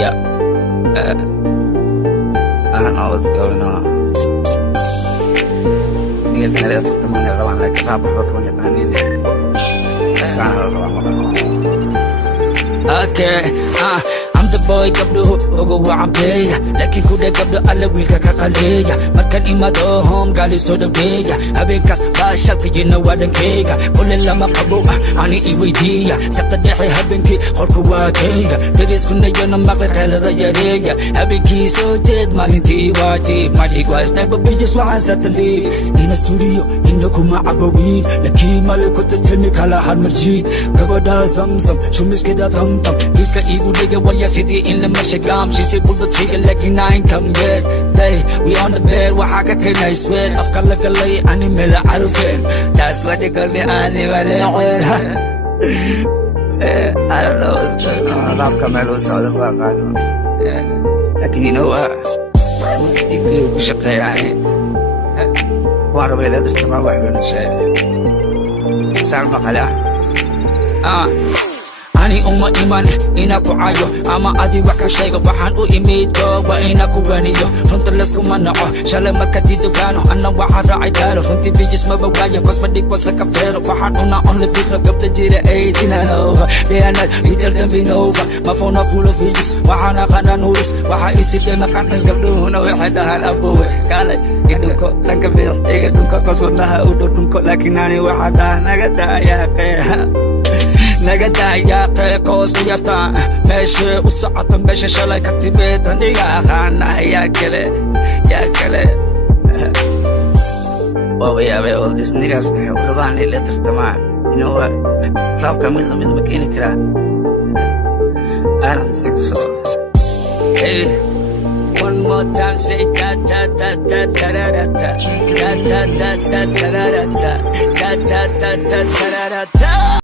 Yeah. I don't know what's going on. Niggas in the took the money around like a rap hook when you're planning it. Sound around. Okay, I'm the boy gabdo ogo waan playa lakin kuda gabdo alla wilka ka qaleya markan imado home gali soo dhaweeya habeenkaas baashalka yina wadan keega kulli lama qabo ani I weydiiya sabta dhexe habeenkii qolka waa keega dariskuna yana maqalada yareeya habeenkii soo jeed maalintii waajib madig waa sniper bitches waxaan satali in studio ina kuma cabawiin lakin maliko tastani kala hal marjiid gabadha zamzam shumiskeda tamtam iska igu dhiga waya sidii in lama shagaam she said pull the trigger like I ain't come yet hey we on the bed waxa ka keenay sweat afka la galay ani meel arfeen that's what they call me ani wale I don't know what's going on rap kamelo sawda waaqan lakin you know what music ku shaqeeyay waan rabay la isticmaal wax weyn shay saan maqala ani uma iman ina ku ayo ama adi wax ka sheego waxaan u imid waa ina ku waniyo runta lasku manaco shalay marka diidogano anna waxa raacay taalo runtii bijis ma bawaayo bas ma dhig wasa ka feero waxaan una on the beat gabta jira ay dinano beana little them been over my phone full of bijis waxaan aqana nuris waxa isidana qantas gabdhuhuna waxa dhahan abowe kale idunko dhanka beer iga dunka kasoonaha u dunko laakiin ani waxa dhahan naga daaya qeeha naga daaya qeeqoos yarta meesha u socota meesha shalay ka timid aniga aqaana yaa kale oh yeah baby all these niggas me urban ila tartama you know what rap kamil mid makini kara I don't think so hey one more time say ta ta ta ta ta ta ta ta ta ta ta ta ta ta ta ta ta ta ta